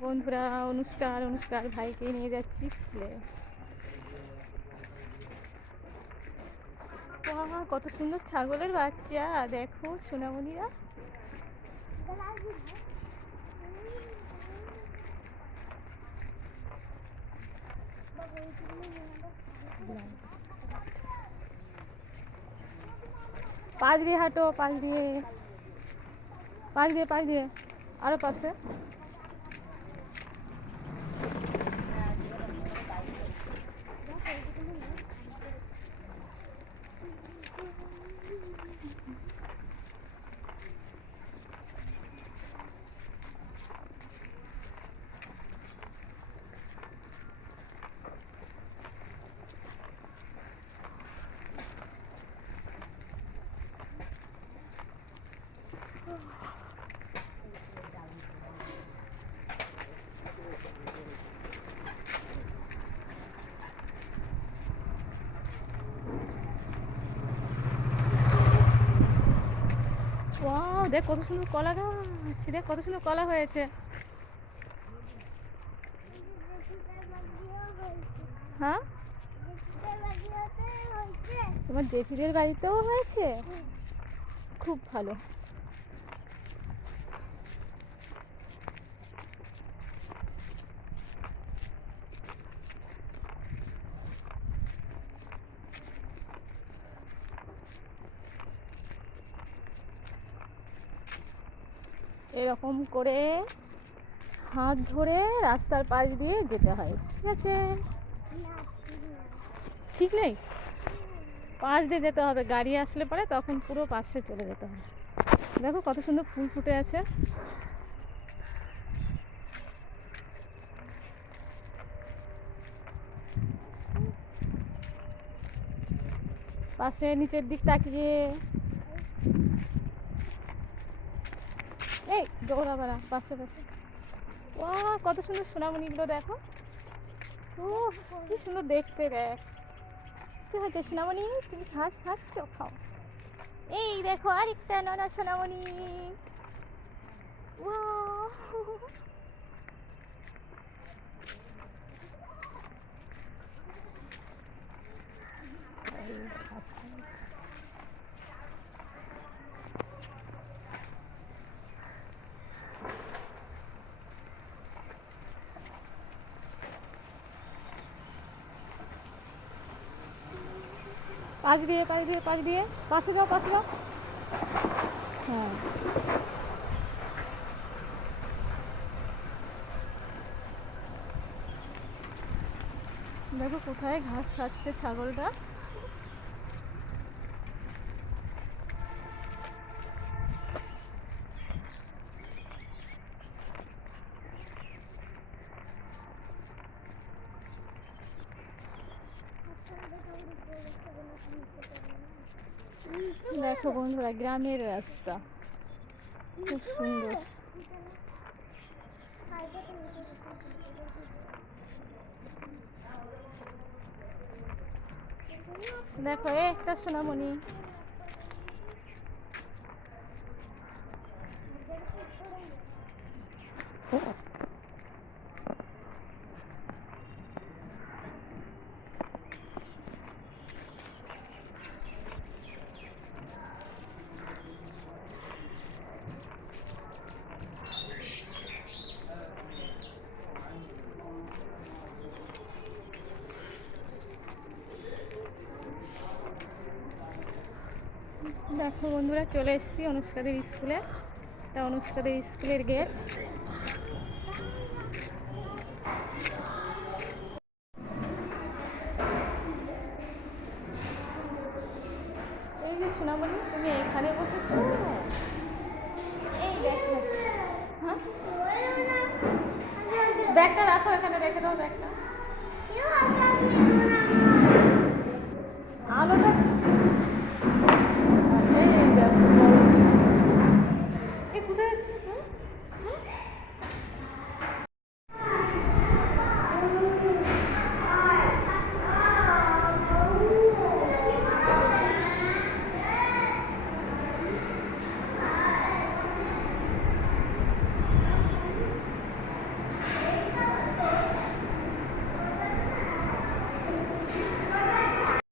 বন্ধুরা অনুষ্ঠান অনুষ্ঠান ভাইকে নিয়ে যাচ্ছি স্কুলে কত সুন্দর ছাগলের বাচ্চা, দেখো সোনামণিরা। পাশ দিয়ে হাঁটো, পাশ দিয়ে। পাশ দিয়ে পাশ দিয়ে, আরও পাশে। দেখ কত সুন্দর কলা গাছ দেখ কত সুন্দর কলা হয়েছে। হ্যাঁ? তোমার জেঠিদের বাড়িতেও হয়েছে? খুব ভালো। এরকম করে হাত ধরে রাস্তার পাশ দিয়ে যেতে হয়, ঠিক আছে? ঠিক নেই? পাশ দিয়ে যেতে হবে, গাড়ি আসলে পরে তখন পুরো পাশে চলে যেতে হবে। দেখো কত সুন্দর ফুল ফুটে আছে। পাশে নিচের দিক তাকিয়ে এই দৌড়াবে পাশে পাশে। ও কত সুন্দর সোনামণিগুলো দেখো। ও কি সুন্দর দেখতে, দেখ। কি হয়েছে, সোনামণি? তুমি ঘাস খাচ্ছ খাও। এই দেখো আরেকটা ননা সোনামণি। Wow! এই খাচ্ছে। পাশ দিয়ে পাশ দিয়ে পাশ দিয়ে। পাশে যাও পাশে যাও। হ্যাঁ। দেখো কোথায় ঘাস খাচ্ছে ছাগলটা। দেখো বন্ধুরা গ্রামের রাস্তা খুব সুন্দর দেখো এ একটা সোনামণি দেখো বন্ধুরা, চলে এসেছি অনুষ্কাদের স্কুলে। এটা অনুষ্কাদের স্কুলের গেট এই যে সোনামণি, তুমি এখানে বসেছো? হ্যাঁ? ব্যাগটা রাখো এখানে, রেখে দাও ব্যাগটা।